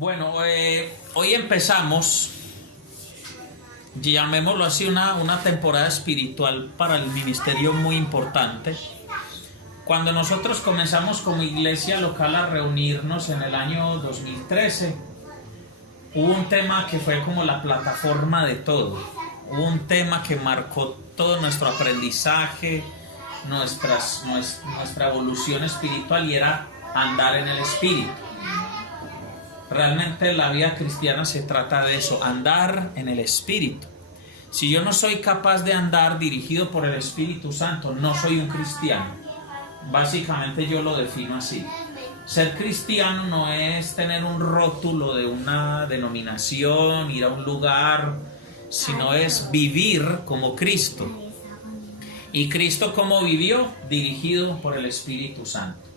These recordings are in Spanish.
Bueno, hoy empezamos, llamémoslo así, una temporada espiritual para el ministerio muy importante. Cuando nosotros comenzamos como iglesia local a reunirnos en el año 2013, hubo un tema que fue como la plataforma de todo. Hubo un tema que marcó todo nuestro aprendizaje, nuestra evolución espiritual, y era andar en el Espíritu. Realmente la vida cristiana se trata de eso, andar en el Espíritu. Si yo no soy capaz de andar dirigido por el Espíritu Santo, no soy un cristiano. Básicamente yo lo defino así. Ser cristiano no es tener un rótulo de una denominación, ir a un lugar, sino es vivir como Cristo. ¿Y Cristo cómo vivió? Dirigido por el Espíritu Santo.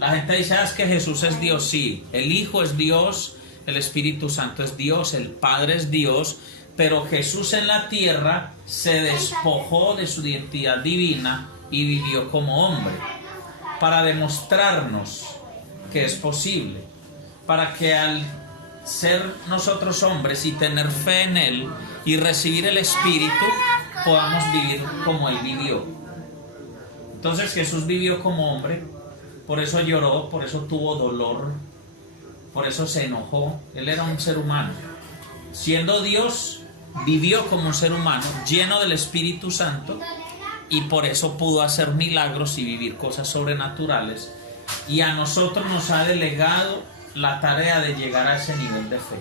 La gente dice, es que Jesús es Dios. Sí, el Hijo es Dios, el Espíritu Santo es Dios, el Padre es Dios, pero Jesús en la tierra se despojó de su identidad divina y vivió como hombre, para demostrarnos que es posible, para que al ser nosotros hombres y tener fe en Él y recibir el Espíritu, podamos vivir como Él vivió. Entonces Jesús vivió como hombre. Por eso lloró, por eso tuvo dolor, por eso se enojó. Él era un ser humano. Siendo Dios, vivió como un ser humano, lleno del Espíritu Santo, y por eso pudo hacer milagros y vivir cosas sobrenaturales. Y a nosotros nos ha delegado la tarea de llegar a ese nivel de fe.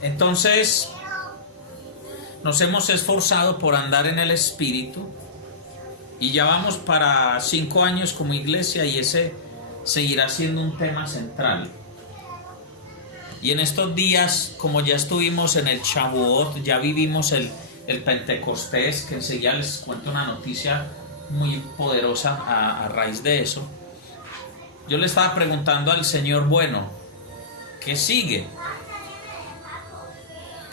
Entonces, nos hemos esforzado por andar en el Espíritu. Y ya vamos para 5 años como iglesia, y ese seguirá siendo un tema central. Y en estos días, como ya estuvimos en el Shavuot, ya vivimos el Pentecostés, que enseguida les cuento una noticia muy poderosa a raíz de eso. Yo le estaba preguntando al Señor, bueno, ¿qué sigue?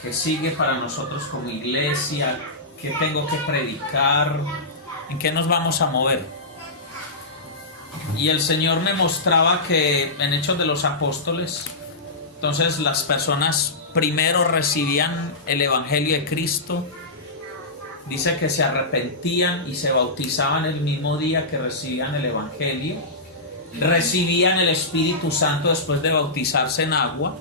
¿Qué sigue para nosotros como iglesia? ¿Qué tengo que predicar? ¿En qué nos vamos a mover? Y el Señor me mostraba que en Hechos de los Apóstoles, entonces las personas primero recibían el Evangelio de Cristo. Dice que se arrepentían y se bautizaban el mismo día que recibían el Evangelio. Recibían el Espíritu Santo después de bautizarse en agua.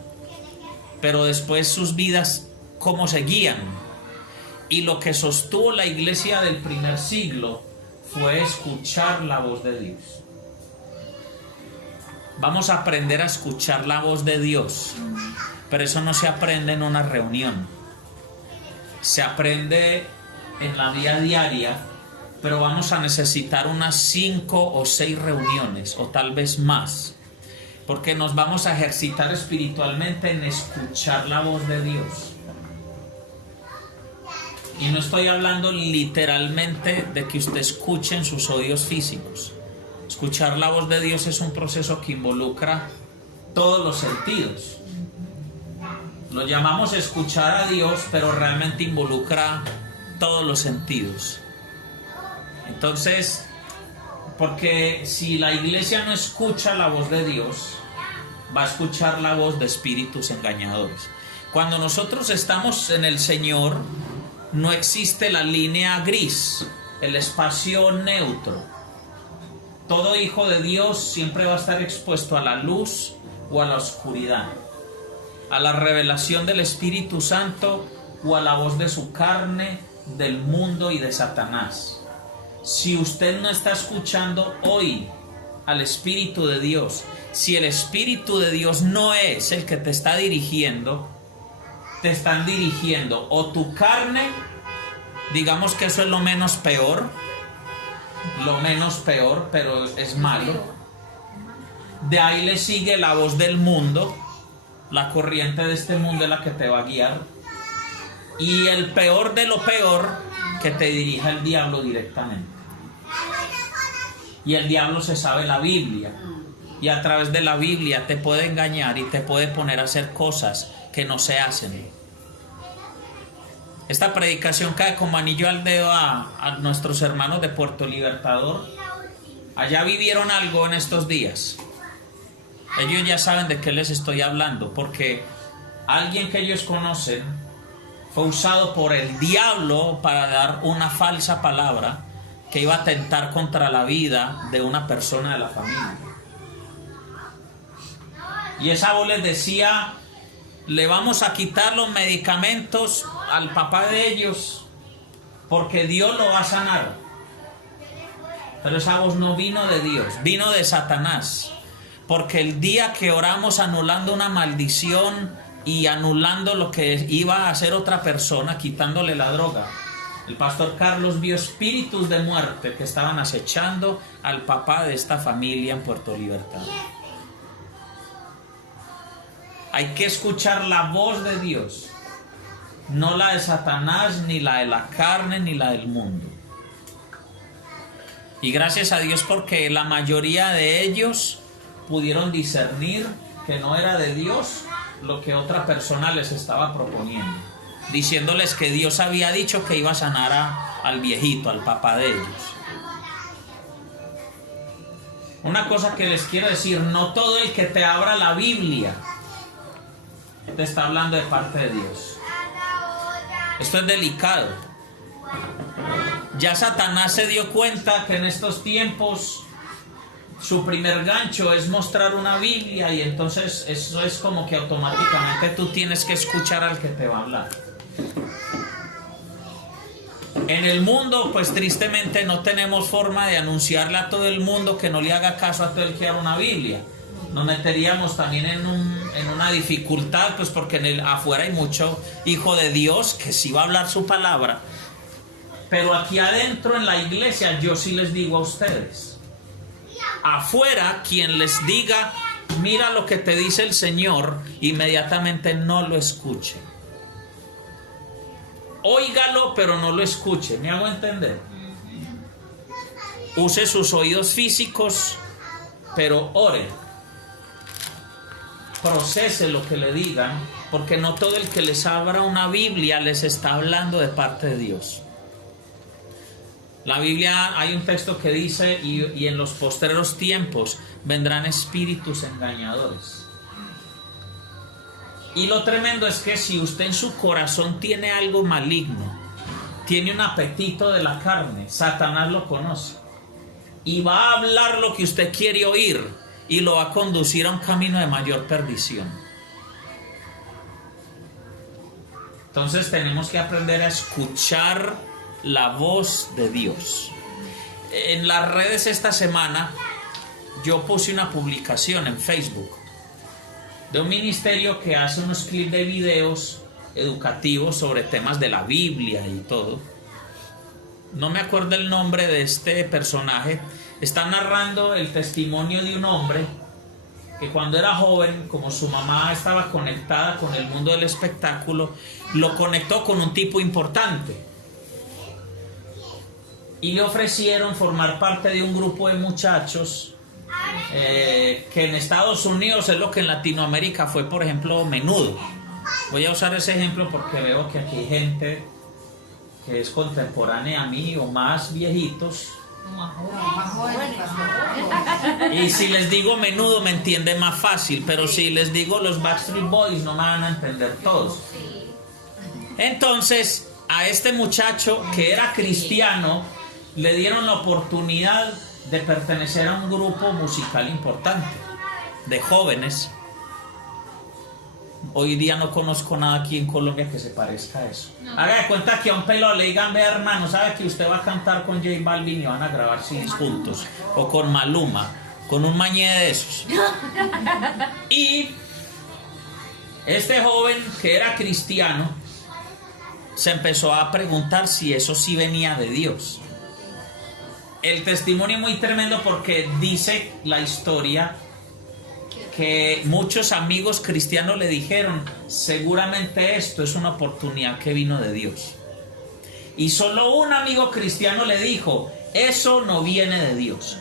Pero después sus vidas, ¿cómo seguían? Y lo que sostuvo la iglesia del primer siglo fue escuchar la voz de Dios. Vamos a aprender a escuchar la voz de Dios, pero eso no se aprende en una reunión. Se aprende en la vida diaria, pero vamos a necesitar unas 5 o 6 reuniones, o tal vez más, porque nos vamos a ejercitar espiritualmente en escuchar la voz de Dios. Y no estoy hablando literalmente de que usted escuche en sus oídos físicos. Escuchar la voz de Dios es un proceso que involucra todos los sentidos. Lo llamamos escuchar a Dios, pero realmente involucra todos los sentidos. Entonces, porque si la iglesia no escucha la voz de Dios, va a escuchar la voz de espíritus engañadores. Cuando nosotros estamos en el Señor, no existe la línea gris, el espacio neutro. Todo hijo de Dios siempre va a estar expuesto a la luz o a la oscuridad, a la revelación del Espíritu Santo o a la voz de su carne, del mundo y de Satanás. Si usted no está escuchando hoy al Espíritu de Dios, si el Espíritu de Dios no es el que te está dirigiendo, te están dirigiendo o tu carne, digamos que eso es lo menos peor, pero es malo. De ahí le sigue la voz del mundo, la corriente de este mundo es la que te va a guiar, y el peor de lo peor, que te dirija el diablo directamente. Y el diablo se sabe la Biblia, y a través de la Biblia te puede engañar y te puede poner a hacer cosas que no se hacen. Esta predicación cae como anillo al dedo a nuestros hermanos de Puerto Libertador. Allá vivieron algo en estos días. Ellos ya saben de qué les estoy hablando, porque alguien que ellos conocen fue usado por el diablo para dar una falsa palabra que iba a atentar contra la vida de una persona de la familia. Y esa voz les decía: le vamos a quitar los medicamentos al papá de ellos porque Dios lo va a sanar. Pero esa voz no vino de Dios, vino de Satanás. Porque el día que oramos anulando una maldición y anulando lo que iba a hacer otra persona, quitándole la droga, el pastor Carlos vio espíritus de muerte que estaban acechando al papá de esta familia en Puerto Libertad. Hay que escuchar la voz de Dios, no la de Satanás, ni la de la carne, ni la del mundo. Y gracias a Dios, porque la mayoría de ellos pudieron discernir que no era de Dios lo que otra persona les estaba proponiendo, diciéndoles que Dios había dicho que iba a sanar al viejito, al papá de ellos. Una cosa que les quiero decir: no todo el que te abra la Biblia te está hablando de parte de Dios. Esto es delicado. Ya Satanás se dio cuenta que en estos tiempos su primer gancho es mostrar una Biblia, y entonces eso es como que automáticamente tú tienes que escuchar al que te va a hablar. En el mundo, pues tristemente no tenemos forma de anunciarle a todo el mundo que no le haga caso a todo el que abra una Biblia. Nos meteríamos también en una dificultad, pues porque afuera hay mucho hijo de Dios que sí va a hablar su palabra. Pero aquí adentro en la iglesia yo sí les digo a ustedes: afuera, quien les diga mira lo que te dice el Señor, inmediatamente no lo escuche. Óigalo, pero no lo escuche. ¿Me hago entender? Use sus oídos físicos, pero ore. Procese lo que le digan, porque no todo el que les abra una Biblia les está hablando de parte de Dios. La Biblia, hay un texto que dice: y en los postreros tiempos vendrán espíritus engañadores. Y lo tremendo es que si usted en su corazón tiene algo maligno, tiene un apetito de la carne, Satanás lo conoce y va a hablar lo que usted quiere oír, y lo va a conducir a un camino de mayor perdición. Entonces tenemos que aprender a escuchar la voz de Dios. En las redes esta semana yo puse una publicación en Facebook de un ministerio que hace unos clips de videos educativos sobre temas de la Biblia y todo. No me acuerdo el nombre de este personaje. Está narrando el testimonio de un hombre que cuando era joven, como su mamá estaba conectada con el mundo del espectáculo, lo conectó con un tipo importante y le ofrecieron formar parte de un grupo de muchachos que en Estados Unidos es lo que en Latinoamérica fue, por ejemplo, Menudo. Voy a usar ese ejemplo porque veo que aquí hay gente que es contemporánea a mí o más viejitos. Y si les digo Menudo me entiende más fácil, pero si les digo los Backstreet Boys no me van a entender todos. Entonces a este muchacho que era cristiano le dieron la oportunidad de pertenecer a un grupo musical importante de jóvenes. Hoy día no conozco nada aquí en Colombia que se parezca a eso. Haga de cuenta que a un pelado le digan: ve hermano, ¿sabe que usted va a cantar con J Balvin y van a grabar CDs juntos? O con Maluma, con un mañé de esos. Y este joven que era cristiano se empezó a preguntar si eso sí venía de Dios. El testimonio es muy tremendo porque dice la historia que muchos amigos cristianos le dijeron: seguramente esto es una oportunidad que vino de Dios. Y solo un amigo cristiano le dijo: eso no viene de Dios.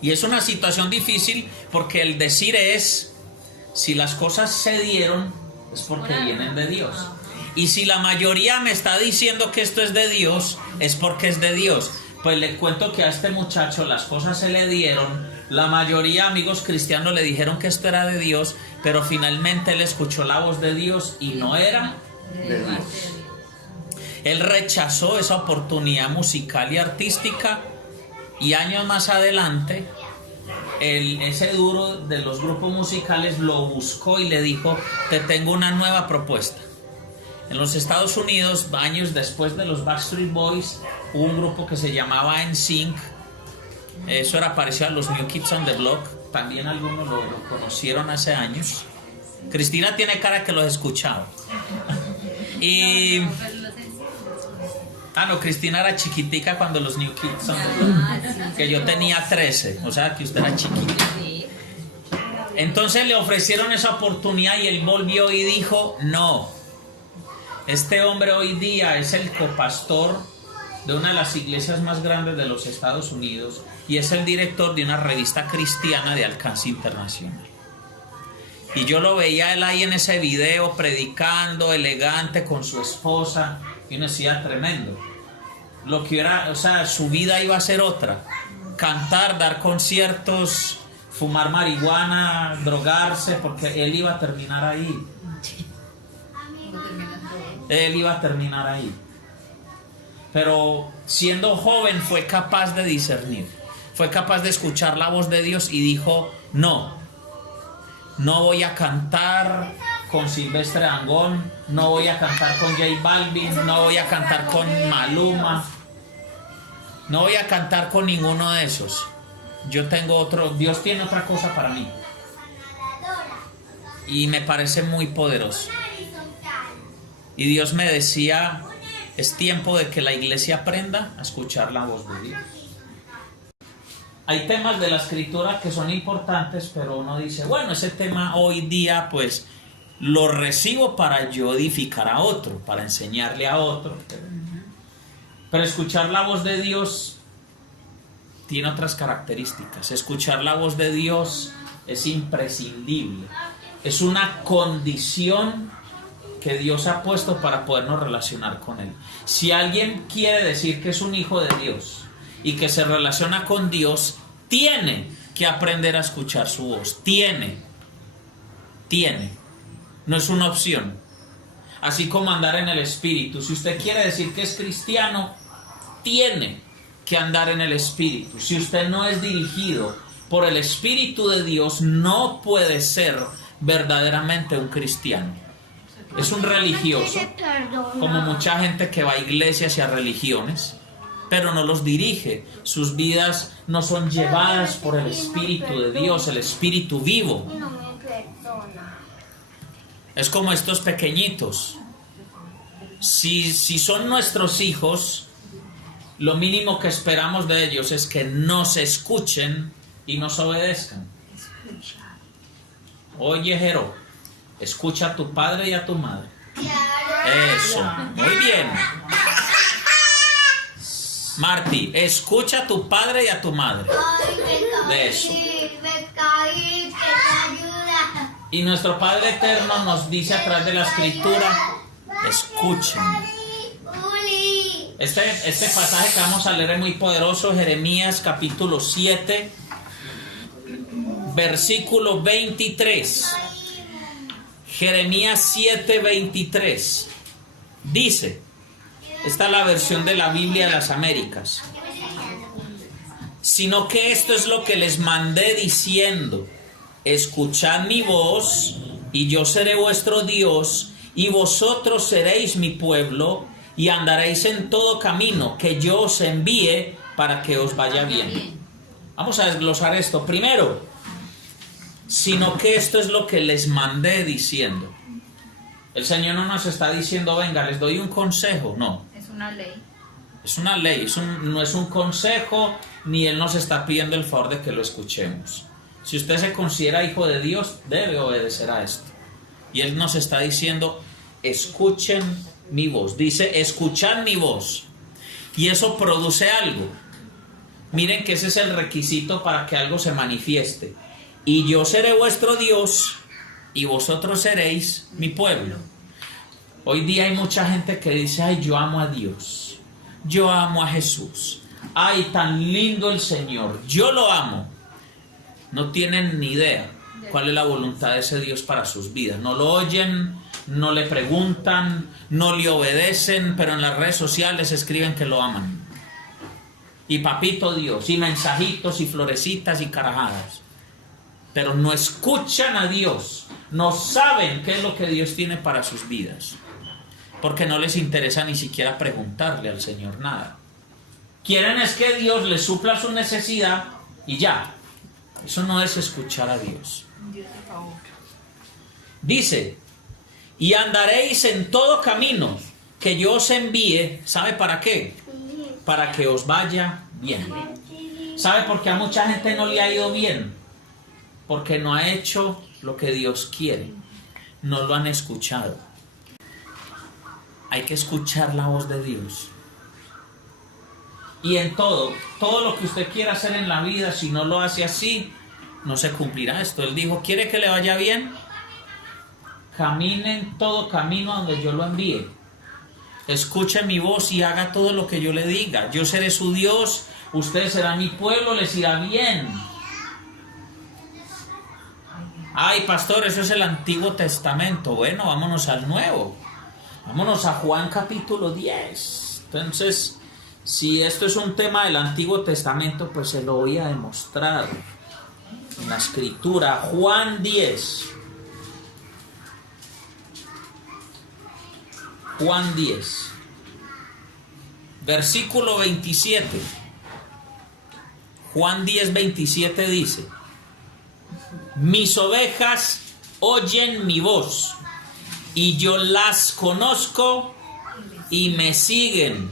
Y es una situación difícil porque el decir es: si las cosas se dieron es porque vienen de Dios. Y si la mayoría me está diciendo que esto es de Dios, es porque es de Dios. Pues le cuento que a este muchacho las cosas se le dieron, La mayoría, amigos cristianos, le dijeron que esto era de Dios, pero finalmente él escuchó la voz de Dios y no era de Dios. Él rechazó esa oportunidad musical y artística, y años más adelante ese duro de los grupos musicales lo buscó y le dijo: te tengo una nueva propuesta. En los Estados Unidos, años después de los Backstreet Boys, hubo un grupo que se llamaba NSYNC. Eso era parecido a los New Kids on the Block. También algunos lo conocieron hace años. Cristina tiene cara que lo ha escuchado. Y... no, Cristina era chiquitica cuando los New Kids on the Block. Que yo tenía 13, o sea que usted era chiquita. Entonces le ofrecieron esa oportunidad y él volvió y dijo: no. Este hombre hoy día es el copastor de una de las iglesias más grandes de los Estados Unidos y es el director de una revista cristiana de alcance internacional. Y yo lo veía él ahí en ese video predicando, elegante, con su esposa, y uno decía: tremendo. Lo que era, o sea, su vida iba a ser otra: cantar, dar conciertos, fumar marihuana, drogarse, porque él iba a terminar ahí. Él iba a terminar ahí. Pero siendo joven fue capaz de discernir, fue capaz de escuchar la voz de Dios y dijo: no voy a cantar con Silvestre Dangond, no voy a cantar con J Balvin, no voy a cantar con Maluma, no voy a cantar con ninguno de esos. Yo tengo otro, Dios tiene otra cosa para mí. Y me parece muy poderoso. Y Dios me decía: es tiempo de que la iglesia aprenda a escuchar la voz de Dios. Hay temas de la escritura que son importantes, pero uno dice: bueno, ese tema hoy día pues lo recibo para yo edificar a otro, para enseñarle a otro. Pero escuchar la voz de Dios tiene otras características. Escuchar la voz de Dios es imprescindible. Es una condición que Dios ha puesto para podernos relacionar con Él. Si alguien quiere decir que es un hijo de Dios y que se relaciona con Dios, tiene que aprender a escuchar su voz. Tiene. No es una opción. Así como andar en el Espíritu. Si usted quiere decir que es cristiano, tiene que andar en el Espíritu. Si usted no es dirigido por el Espíritu de Dios, no puede ser verdaderamente un cristiano. Es un religioso, como mucha gente que va a iglesias y a religiones, pero no los dirige. Sus vidas no son llevadas por el Espíritu de Dios, el Espíritu vivo. Es como estos pequeñitos. Si son nuestros hijos, lo mínimo que esperamos de ellos es que nos escuchen y nos obedezcan. Oye, Jero, escucha a tu padre y a tu madre. Eso, muy bien. Marty, escucha a tu padre y a tu madre. De eso. Y nuestro Padre Eterno nos dice a través de la Escritura: escuchen. Este pasaje que vamos a leer es muy poderoso. Jeremías capítulo 7, versículo 23. Jeremías 7:23 dice, esta es la versión de la Biblia de las Américas: sino que esto es lo que les mandé diciendo: escuchad mi voz, y yo seré vuestro Dios, y vosotros seréis mi pueblo, y andaréis en todo camino que yo os envíe para que os vaya bien. Vamos a desglosar esto. Primero, sino que esto es lo que les mandé diciendo. El Señor no nos está diciendo: venga, les doy un consejo. No. Es una ley. Es una ley, no es un consejo, ni Él nos está pidiendo el favor de que lo escuchemos. Si usted se considera hijo de Dios, debe obedecer a esto. Y Él nos está diciendo: escuchen mi voz. Dice: escuchad mi voz. Y eso produce algo. Miren que ese es el requisito para que algo se manifieste. Y yo seré vuestro Dios, y vosotros seréis mi pueblo. Hoy día hay mucha gente que dice: ay, yo amo a Dios, yo amo a Jesús, ay, tan lindo el Señor, yo lo amo. No tienen ni idea cuál es la voluntad de ese Dios para sus vidas. No lo oyen, no le preguntan, no le obedecen, pero en las redes sociales escriben que lo aman. Y papito Dios, y mensajitos, y florecitas, y carajadas. Pero no escuchan a Dios, no saben qué es lo que Dios tiene para sus vidas. Porque no les interesa ni siquiera preguntarle al Señor nada. Quieren es que Dios les supla su necesidad y ya. Eso no es escuchar a Dios. Dice, y andaréis en todo camino que yo os envíe. ¿Sabe para qué? Para que os vaya bien. ¿Sabe por qué a mucha gente no le ha ido bien? Porque no ha hecho lo que Dios quiere. No lo han escuchado. Hay que escuchar la voz de Dios. Y en todo lo que usted quiera hacer en la vida, si no lo hace así, no se cumplirá esto. Él dijo, ¿quiere que le vaya bien? Camine en todo camino donde yo lo envíe. Escuche mi voz y haga todo lo que yo le diga. Yo seré su Dios, usted será mi pueblo, les irá bien. Ay, pastor, eso es el Antiguo Testamento. Bueno, vámonos al Nuevo. Vámonos a Juan capítulo 10. Entonces, si esto es un tema del Antiguo Testamento, pues se lo voy a demostrar en la Escritura. Juan 10. Juan 10. Versículo 27. Juan 10, 27 dice: mis ovejas oyen mi voz, y yo las conozco y me siguen.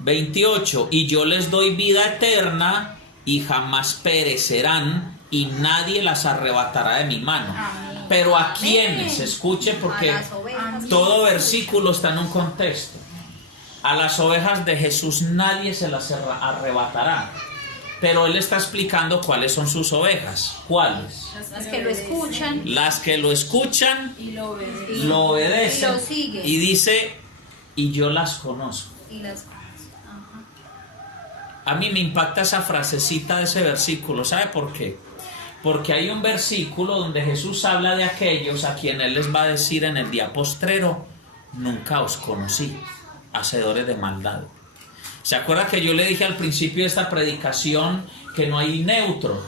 28. Y yo les doy vida eterna y jamás perecerán, y nadie las arrebatará de mi mano. Pero ¿a quiénes? Escuche, porque todo versículo está en un contexto. A las ovejas de Jesús nadie se las arrebatará. Pero él está explicando cuáles son sus ovejas. ¿Cuáles? Las que lo escuchan. Las que lo escuchan Y lo obedecen. lo obedecen. Y lo siguen. Y dice, y yo las conozco. Y las... A mí me impacta esa frasecita de ese versículo. ¿Sabe por qué? Porque hay un versículo donde Jesús habla de aquellos a quienes Él les va a decir en el día postrero: nunca os conocí, hacedores de maldad. ¿Se acuerda que yo le dije al principio de esta predicación que no hay neutro,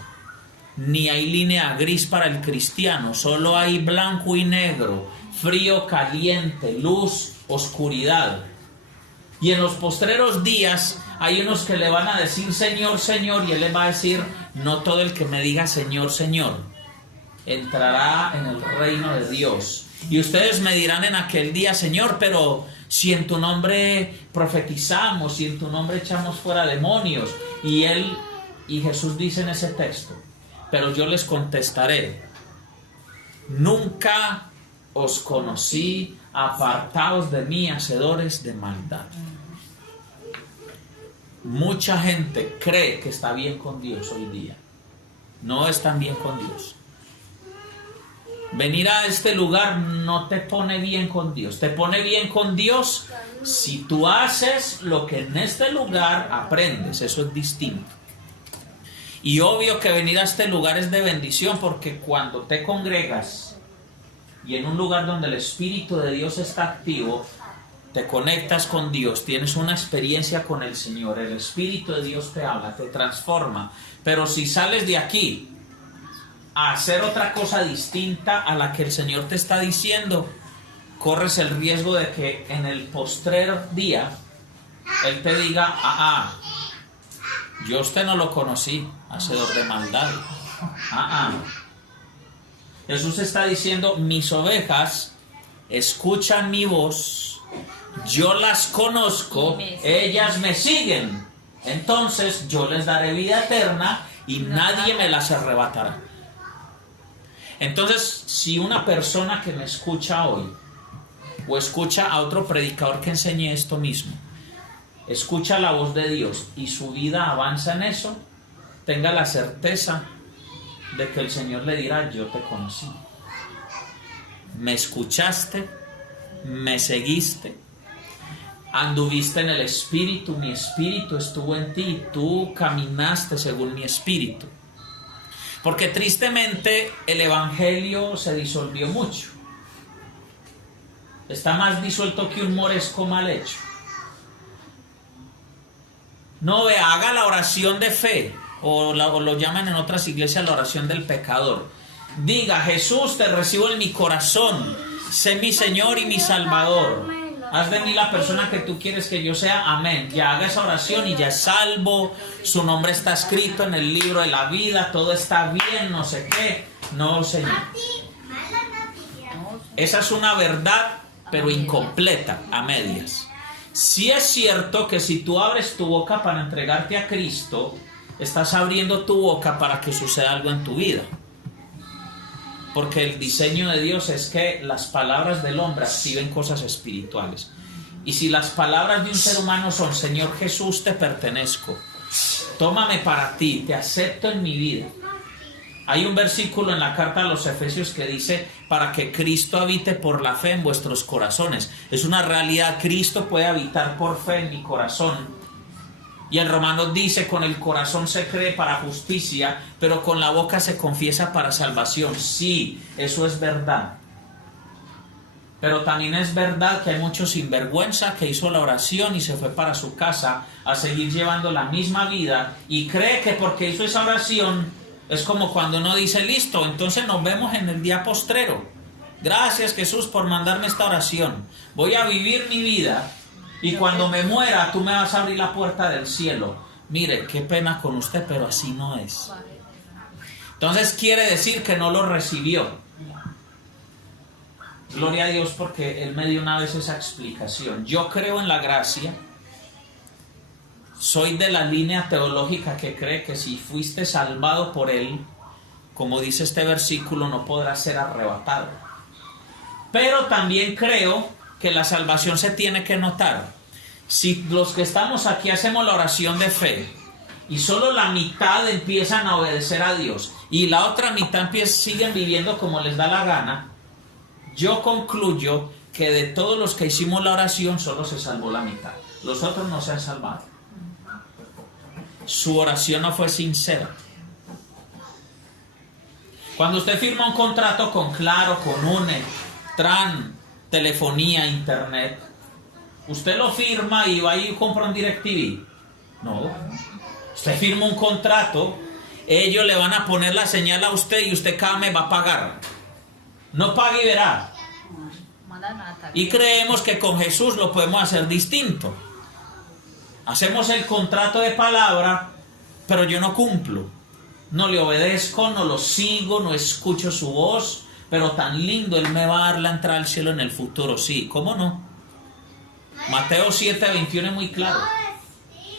ni hay línea gris para el cristiano? Solo hay blanco y negro, frío, caliente, luz, oscuridad. Y en los postreros días hay unos que le van a decir Señor, Señor, y Él les va a decir: no todo el que me diga Señor, Señor entrará en el reino de Dios. Y ustedes me dirán en aquel día: Señor, pero si en tu nombre profetizamos, si en tu nombre echamos fuera demonios. Y Jesús dice en ese texto: pero yo les contestaré: nunca os conocí, apartaos de mí, hacedores de maldad. Mucha gente cree que está bien con Dios hoy día. No están bien con Dios. Venir a este lugar no te pone bien con Dios. Te pone bien con Dios si tú haces lo que en este lugar aprendes. Eso es distinto. Y obvio que venir a este lugar es de bendición, porque cuando te congregas y en un lugar donde el Espíritu de Dios está activo, te conectas con Dios, tienes una experiencia con el Señor, el Espíritu de Dios te habla, te transforma. Pero si sales de aquí a hacer otra cosa distinta a la que el Señor te está diciendo, corres el riesgo de que en el postrer día Él te diga: yo a usted no lo conocí, hacedor de maldad. Jesús está diciendo: mis ovejas escuchan mi voz, yo las conozco, ellas me siguen, entonces yo les daré vida eterna y nadie me las arrebatará. Entonces, si una persona que me escucha hoy, o escucha a otro predicador que enseñe esto mismo, escucha la voz de Dios y su vida avanza en eso, tenga la certeza de que el Señor le dirá: yo te conocí, me escuchaste, me seguiste, anduviste en el Espíritu, mi Espíritu estuvo en ti, tú caminaste según mi Espíritu. Porque tristemente el evangelio se disolvió mucho. Está más disuelto que un moresco mal hecho. No, vea, haga la oración de fe, o lo llaman en otras iglesias la oración del pecador. Diga: Jesús, te recibo en mi corazón, sé mi Señor y mi Salvador. Haz de mí la persona que tú quieres que yo sea. Amén. Ya haga esa oración y ya es salvo. Su nombre está escrito en el libro de la vida. Todo está bien, no sé qué. No, Señor. Esa es una verdad, pero incompleta, a medias. Sí es cierto que si tú abres tu boca para entregarte a Cristo, estás abriendo tu boca para que suceda algo en tu vida. Porque el diseño de Dios es que las palabras del hombre activen cosas espirituales. Y si las palabras de un ser humano son: Señor Jesús, te pertenezco, tómame para ti, te acepto en mi vida. Hay un versículo en la carta a los Efesios que dice: para que Cristo habite por la fe en vuestros corazones. Es una realidad, Cristo puede habitar por fe en mi corazón. Y en Romanos dice: con el corazón se cree para justicia, pero con la boca se confiesa para salvación. Sí, eso es verdad. Pero también es verdad que hay muchos sinvergüenza que hizo la oración y se fue para su casa a seguir llevando la misma vida y cree que porque hizo esa oración es como cuando uno dice: listo, entonces nos vemos en el día postrero. Gracias, Jesús, por mandarme esta oración. Voy a vivir mi vida y cuando me muera tú me vas a abrir la puerta del cielo. Mire, qué pena con usted, pero así no es. Entonces quiere decir que no lo recibió. Gloria a Dios, porque Él me dio una vez esa explicación. Yo creo en la gracia. Soy de la línea teológica que cree que si fuiste salvado por Él, como dice este versículo, no podrás ser arrebatado. Pero también creo que la salvación se tiene que notar. Si los que estamos aquí hacemos la oración de fe y solo la mitad empiezan a obedecer a Dios y la otra mitad siguen viviendo como les da la gana, yo concluyo que de todos los que hicimos la oración solo se salvó la mitad. Los otros no se han salvado. Su oración no fue sincera. Cuando usted firma un contrato con Claro, con UNE, TRAN, telefonía, internet, usted lo firma y va y compra un DirecTV. No. Usted firma un contrato, ellos le van a poner la señal a usted y usted cada mes va a pagar. No pague y verá. Y creemos que con Jesús lo podemos hacer distinto. Hacemos el contrato de palabra, pero yo no cumplo. No le obedezco, no lo sigo, no escucho su voz, pero tan lindo, Él me va a dar la entrada al cielo en el futuro. Sí, ¿cómo no? Mateo 7:21 es muy claro.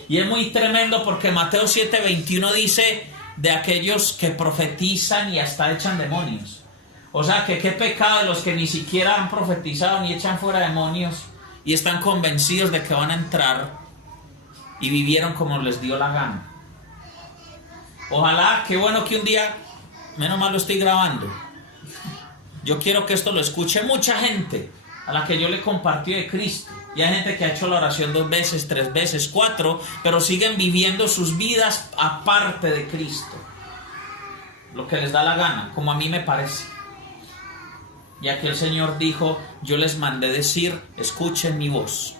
Y es muy tremendo porque Mateo 7:21 dice de aquellos que profetizan y hasta echan demonios. O sea, que qué pecado de los que ni siquiera han profetizado ni echan fuera demonios y están convencidos de que van a entrar y vivieron como les dio la gana. Ojalá, qué bueno que un día, menos mal lo estoy grabando, yo quiero que esto lo escuche mucha gente a la que yo le compartí de Cristo. Y hay gente que ha hecho la oración 2 veces, 3 veces, 4, pero siguen viviendo sus vidas aparte de Cristo. Lo que les da la gana, como a mí me parece. Y aquí el Señor dijo: yo les mandé decir, escuchen mi voz,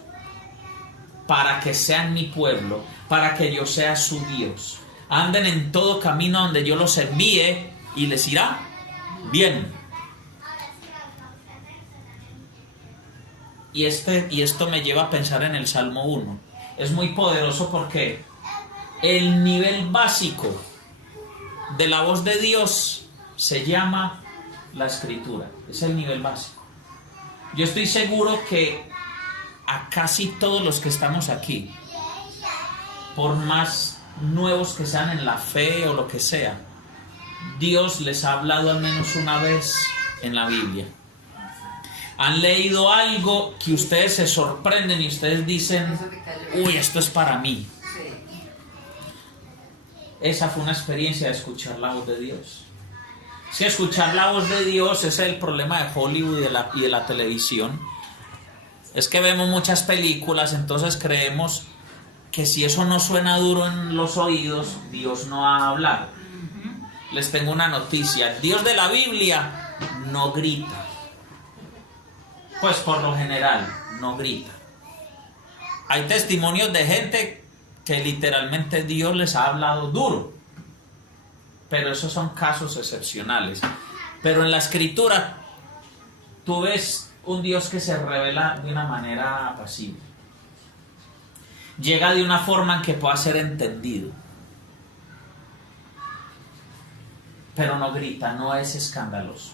para que sean mi pueblo, para que yo sea su Dios. Anden en todo camino donde yo los envíe y les irá bien. Y esto me lleva a pensar en el Salmo 1. Es muy poderoso porque el nivel básico de la voz de Dios se llama la Escritura. Es el nivel básico. Yo estoy seguro que a casi todos los que estamos aquí, por más nuevos que sean en la fe o lo que sea, Dios les ha hablado al menos una vez en la Biblia. Han leído algo que ustedes se sorprenden y ustedes dicen: uy, esto es para mí. Esa fue una experiencia de escuchar la voz de Dios. Si escuchar la voz de Dios es el problema de Hollywood y de la televisión. Es que vemos muchas películas, entonces creemos que si eso no suena duro en los oídos, Dios no va a hablar. les tengo una noticia. El Dios de la Biblia no grita. Pues por lo general, no grita. Hay testimonios de gente que literalmente Dios les ha hablado duro. Pero esos son casos excepcionales. Pero en la Escritura, tú ves un Dios que se revela de una manera apacible. Llega de una forma en que pueda ser entendido. Pero no grita, no es escandaloso.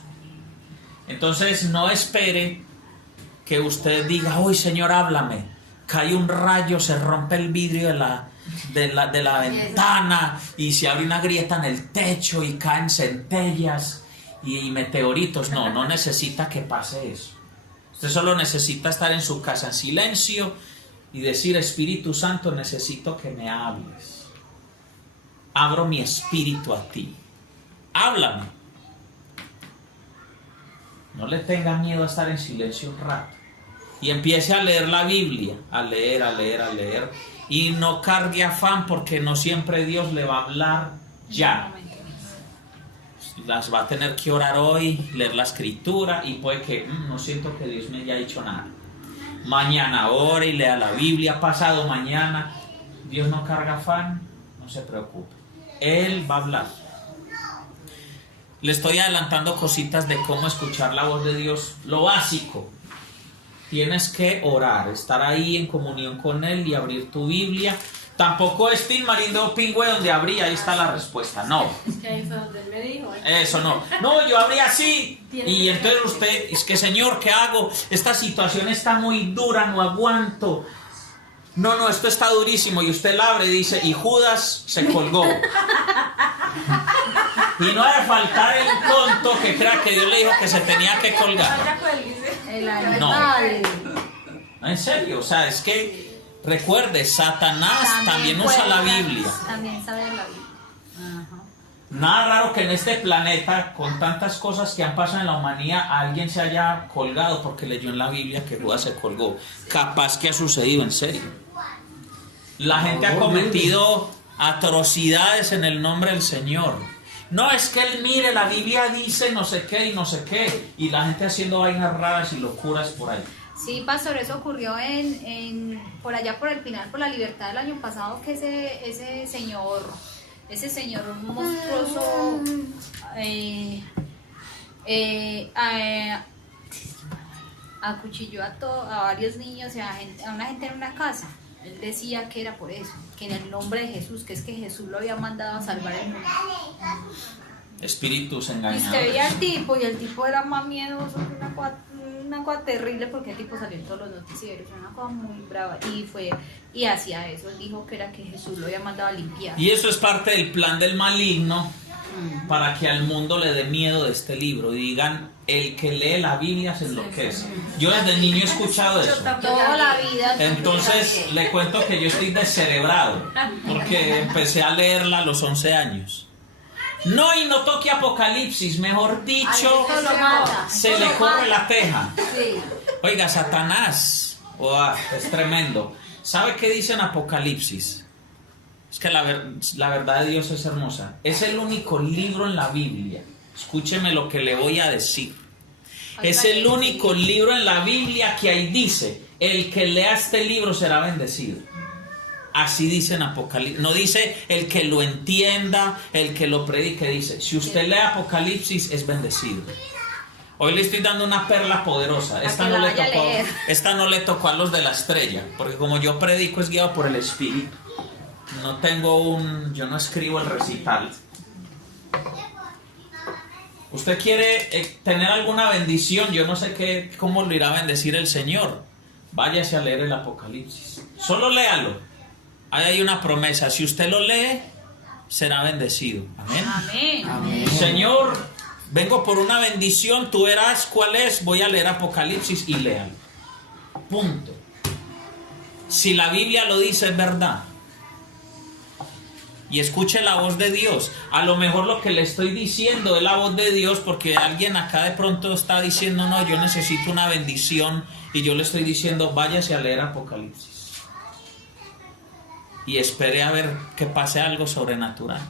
Entonces no espere que usted diga, uy Señor, háblame. Cae un rayo, se rompe el vidrio de la ventana y se abre una grieta en el techo y caen centellas y meteoritos. No, no necesita que pase eso. Usted solo necesita estar en su casa en silencio y decir, Espíritu Santo, necesito que me hables. Abro mi espíritu a ti. Háblame. No le tenga miedo a estar en silencio un rato. Y empiece a leer la Biblia, a leer. Y no cargue afán porque no siempre Dios le va a hablar ya. Las va a tener que orar hoy, leer la Escritura y puede que no siento que Dios me haya dicho nada. Mañana ore y lea la Biblia, pasado mañana. Dios no carga afán, no se preocupe. Él va a hablar. Le estoy adelantando cositas de cómo escuchar la voz de Dios. Lo básico. Tienes que orar, estar ahí en comunión con Él y abrir tu Biblia. Tampoco es Tin Marindo Pingüe donde abrí, ahí está la respuesta. No. Es que ahí fue donde él me dijo. Eso no. No, yo abrí así. Y entonces usted, es que Señor, ¿qué hago? Esta situación está muy dura, no aguanto. No, esto está durísimo. Y usted la abre y dice, y Judas se colgó. Y no ha de faltar el tonto que crea que Dios le dijo que se tenía que colgar. No, en serio, o sea, es que recuerde, Satanás también usa la Biblia. También sabe la Biblia. Ajá. Nada raro que en este planeta, con tantas cosas que han pasado en la humanidad, alguien se haya colgado porque leyó en la Biblia que Judas se colgó. Capaz que ha sucedido, en serio. La gente ha cometido atrocidades en el nombre del Señor. No, es que él mire, la Biblia dice no sé qué y no sé qué. Y la gente haciendo vainas raras y locuras por ahí. Sí, pastor, eso ocurrió por allá por el final, por la Libertad del año pasado, que ese señor monstruoso acuchilló a varios niños y a una gente en una casa. Él decía que era por eso, que en el nombre de Jesús, que es que Jesús lo había mandado a salvar el mundo. Espíritus Y engañadores. usted veía al tipo, y el tipo era más miedoso que una cosa terrible, porque el tipo salió en todos los noticieros, una cosa muy brava, y hacía eso. Él dijo que era que Jesús lo había mandado a limpiar. Y eso es parte del plan del maligno para que al mundo le dé miedo de este libro y digan, el que lee la Biblia se enloquece. Yo desde niño he escuchado eso. Toda la vida. Entonces le cuento que yo estoy descerebrado porque empecé a leerla a los 11 años. No, y no toque Apocalipsis, mejor dicho, se le corre la teja. Oiga, Satanás, es tremendo. ¿Sabe qué dice en Apocalipsis? Es que la verdad de Dios es hermosa. Es el único libro en la Biblia. Escúcheme lo que le voy a decir. Es el único libro en la Biblia que ahí dice, el que lea este libro será bendecido. Así dice en Apocalipsis. No dice el que lo entienda, el que lo predique. Dice, si usted lee Apocalipsis es bendecido. Hoy le estoy dando una perla poderosa. Esta no le tocó a los de la estrella, porque como yo predico es guiado por el Espíritu. Yo no escribo el recital. Usted quiere tener alguna bendición, yo no sé cómo lo irá a bendecir el Señor. Váyase a leer el Apocalipsis. Solo léalo. Ahí hay una promesa. Si usted lo lee, será bendecido. Amén. Amén. Amén. Señor, vengo por una bendición, tú verás cuál es. Voy a leer Apocalipsis y léalo. Punto. Si la Biblia lo dice, es verdad. Y escuche la voz de Dios. A lo mejor lo que le estoy diciendo es la voz de Dios, porque alguien acá de pronto está diciendo, no, yo necesito una bendición, y yo le estoy diciendo, váyase a leer Apocalipsis y espere a ver que pase algo sobrenatural.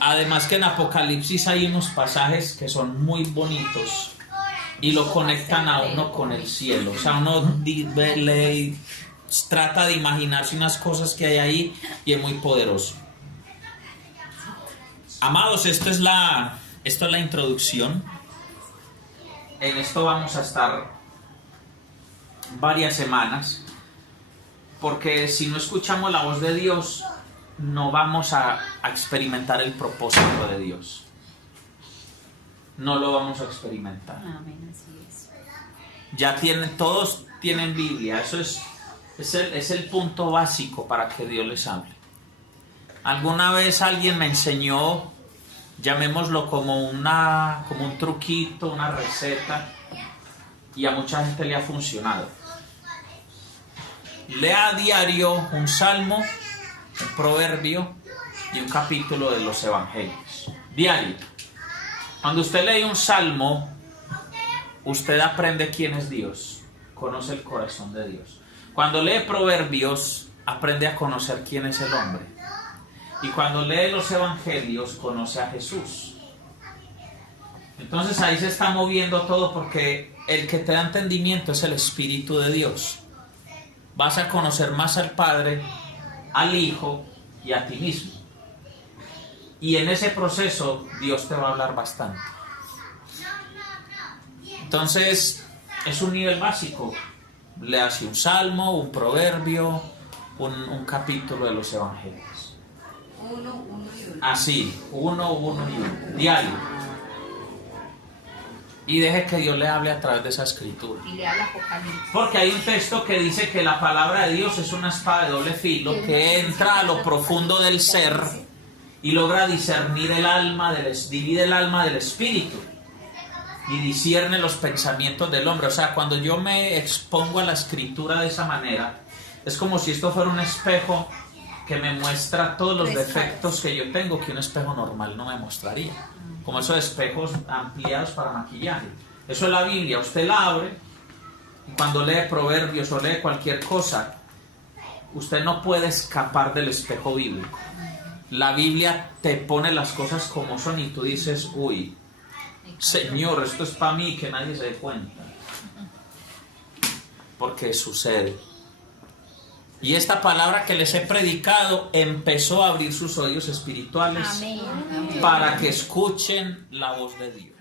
Además que en Apocalipsis hay unos pasajes que son muy bonitos y lo conectan a uno con el cielo. O sea, uno trata de imaginarse unas cosas que hay ahí y es muy poderoso. Amados, esto es la introducción. En esto vamos a estar varias semanas, porque si no escuchamos la voz de Dios, no vamos a experimentar el propósito de Dios. No lo vamos a experimentar. Amén, así es. Ya todos tienen Biblia. Eso es el punto básico para que Dios les hable. Alguna vez alguien me enseñó, llamémoslo como un truquito, una receta, y a mucha gente le ha funcionado. Lea a diario un salmo, un proverbio y un capítulo de los evangelios. Diario. Cuando usted lee un salmo, usted aprende quién es Dios, conoce el corazón de Dios. Cuando lee proverbios, aprende a conocer quién es el hombre. Y cuando lee los evangelios, conoce a Jesús. Entonces ahí se está moviendo todo, porque el que te da entendimiento es el Espíritu de Dios. Vas a conocer más al Padre, al Hijo y a ti mismo. Y en ese proceso Dios te va a hablar bastante. Entonces es un nivel básico. Le hace un salmo, un proverbio, un capítulo de los evangelios. Uno y uno. Así, uno y uno. Diario. Y deje que Dios le hable a través de esa escritura. Y lea el Apocalipsis. Porque hay un texto que dice que la palabra de Dios es una espada de doble filo que entra a lo profundo del ser y logra discernir el alma, divide el alma del espíritu y discierne los pensamientos del hombre. O sea, cuando yo me expongo a la escritura de esa manera, es como si esto fuera un espejo que me muestra todos los defectos que yo tengo, que un espejo normal no me mostraría. Como esos espejos ampliados para maquillaje. Eso es la Biblia. Usted la abre y cuando lee proverbios o lee cualquier cosa, usted no puede escapar del espejo bíblico. La Biblia te pone las cosas como son y tú dices, uy, Señor, esto es para mí, que nadie se dé cuenta. Porque sucede. Y esta palabra que les he predicado empezó a abrir sus oídos espirituales. Amén. Para que escuchen la voz de Dios.